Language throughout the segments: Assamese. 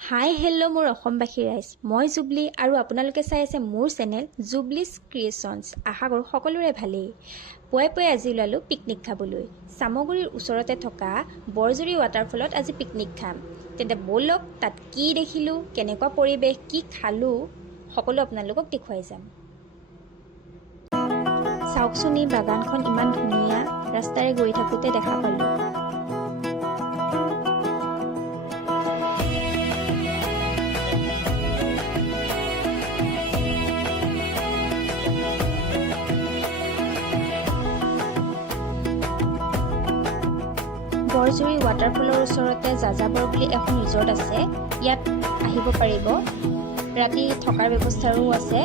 হাই হেল্ল' মোৰ অসমবাসী ৰাইজ, মই জুবলি আৰু আপোনালোকে চাই আছে মোৰ চেনেল জুবলিছ ক্ৰিয়েশ্যনছ। আশা কৰোঁ সকলোৰে ভালেই। পুৱাই পুৱাই আজি ওলালোঁ পিকনিক খাবলৈ। চামগুৰিৰ ওচৰতে থকা বৰজুৰি ৱাটাৰফলত আজি পিকনিক খাম। তেন্তে ব'লক তাত কি দেখিলোঁ, কেনেকুৱা পৰিৱেশ, কি খালোঁ, সকলো আপোনালোকক দেখুৱাই যাম। চাওকচোন, এই বাগানখন ইমান ধুনীয়া। ৰাস্তাৰে গৈ থাকোঁতে দেখা পালোঁ। বৰজুৰি ৱাটাৰফলৰ ওচৰতে যাযাবৰ বুলি এখন ৰিজৰ্ট আছে। ইয়াত আহিব পাৰিব। ৰাতি থকাৰ ব্যৱস্থাও আছে।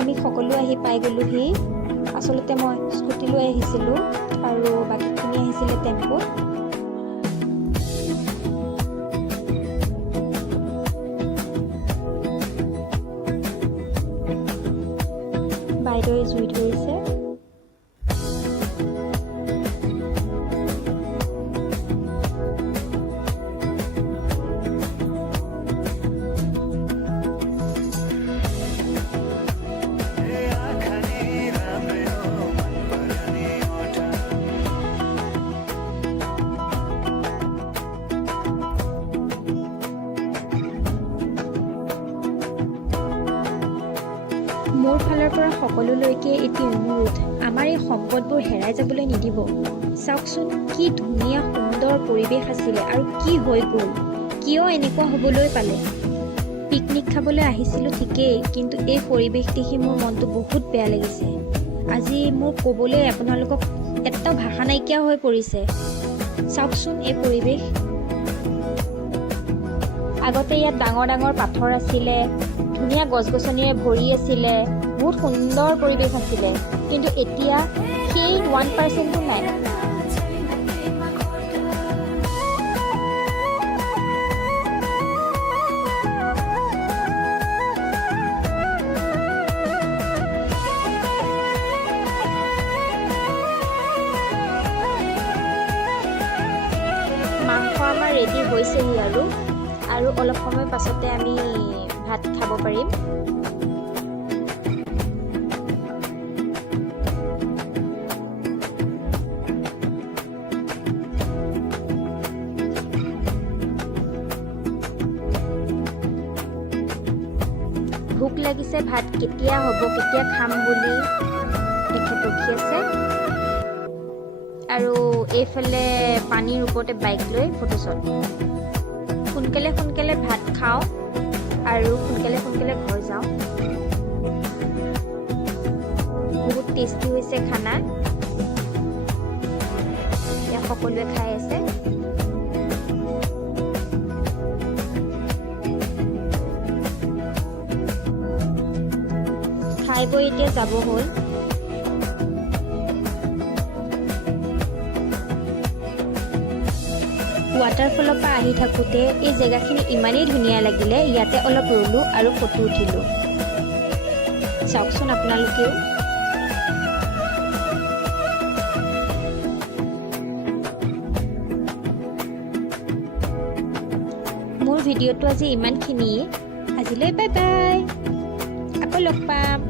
আমি সকলো আহি পাই গ'লোহি। আচলতে মই স্কুটি লৈ আহিছিলোঁ আৰু বাকীখিনি আহিছিলে টেম্পুত। বাইদেৱে জুই ধৰিছে। মোৰ ফালৰ পৰা সকলোলৈকে এটি অনুৰোধ, আমাৰ এই সম্পদবোৰ হেৰাই যাবলৈ নিদিব। চাওকচোন, কি ধুনীয়া সুন্দৰ পৰিৱেশ আছিলে আৰু কি হৈ গ'ল, কিয় এনেকুৱা হ'বলৈ পালে। পিকনিক খাবলৈ আহিছিলোঁ ঠিকেই, কিন্তু এই পৰিৱেশ দেখি মোৰ মনটো বহুত বেয়া লাগিছে। আজি মোৰ ক'বলৈ আপোনালোকক এটাও ভাষা নাইকিয়া হৈ পৰিছে। চাওকচোন এই পৰিৱেশ। আগতে ইয়াত ডাঙৰ ডাঙৰ পাথৰ আছিলে, ধুনীয়া গছ গছনিৰে ভৰি আছিলে, বহুত সুন্দৰ পৰিৱেশ আছিলে, কিন্তু এতিয়া সেই 1%ও নাই। মাংস আমাৰ ৰেডি হৈছেহি আৰু অলপ সময় পাছতে আমি ভাত খাব পাৰিম। ভোক লাগিছে, ভাত কেতিয়া হ'ব, কেতিয়া খাম বুলি তেখেত ৰখি আছে। আৰু এইফালে পানীৰ ওপৰতে বাইক লৈ ফটোশ্বট। সোনকালে সোনকালে ভাত খাওঁ আৰু সোনকালে সোনকালে ঘৰ যাওঁ। বহুত টেষ্টি হৈছে খানা। ইয়াত সকলোৱে খাই আছে। খাই বৈ এতিয়া যাব হ'ল। ৱাটাৰফলৰ পৰা আহি থাকোঁতে এই জেগাখিনি ইমানেই ধুনীয়া লাগিলে, ইয়াতে অলপ ৰ'লোঁ আৰু ফটো উঠিলোঁ। চাওকচোন আপোনালোকেও। মোৰ ভিডিঅ'টো আজি ইমানখিনিয়ে। আজিলৈ বাই বাই, আকৌ লগ পাম।